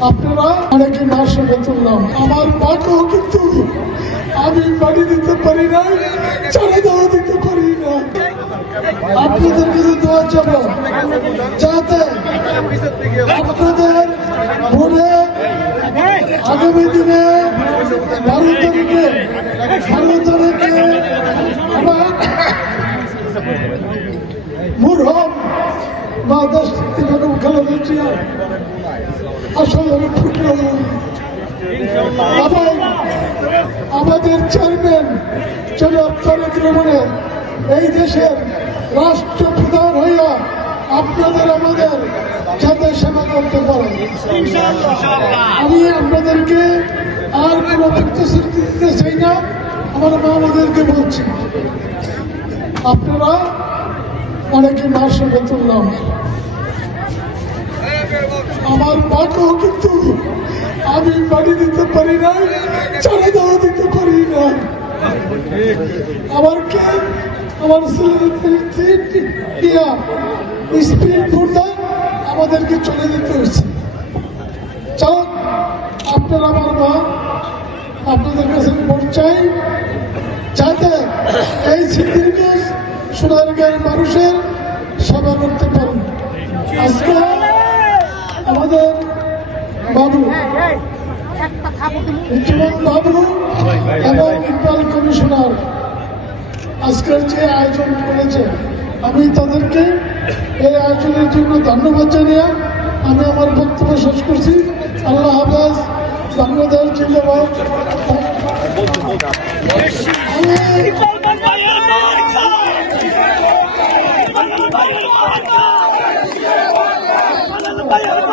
আপনারা অনেকে সঙ্গে তুললাম আমার মাকেও কিন্তু আমি বাড়ি দিতে পারি না চালে দেওয়া দিতে পারি না আপনাদের কাছে দোয়া চাব যাতে আপনাদের মনে আগামী দিনে বারো তারিখে মা দেশ বেগম খালেদা জিয়া আসলে আমি ফুটল আমাদের চেয়ারম্যান জনাব তারেক রহমানের এই দেশের রাষ্ট্রপ্রধান হইয়া আপনাদের আমাদের যাতে সেবা করতে পারে আমি আপনাদেরকে আর কোনো প্রতিশ্রুতি দিতে চাই না আমার মা আমাদেরকে বলছি আপনারা অনেকে মার সঙ্গে তুললাম আমার মাকেও কিন্তু আমি বাড়ি দিতে পারি না চালে দেওয়া দিতে পারি না আমার কে? আমার আমাদেরকে চলে যেতে হয়েছে। চালক আপনার আমার মা, আপনাদের কাছে ভোট চাই, যাতে এই সিদ্দিকগঞ্জ সোনারগাঁয়ের মানুষের সেবা করতে পারেন। আজকে আমাদের বাবু। জীবন বাবু এবং ইকবাল কমিশনার আজকের যে আয়োজন করেছে আমি তাদেরকে এই আয়োজনের জন্য ধন্যবাদ জানিয়ে আমি আমার বক্তব্য শেষ করছি। আল্লাহ হাফেজ, বাংলাদেশ জিন্দাবাদ। ¡Vaya, vaya,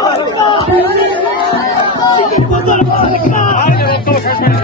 vaya!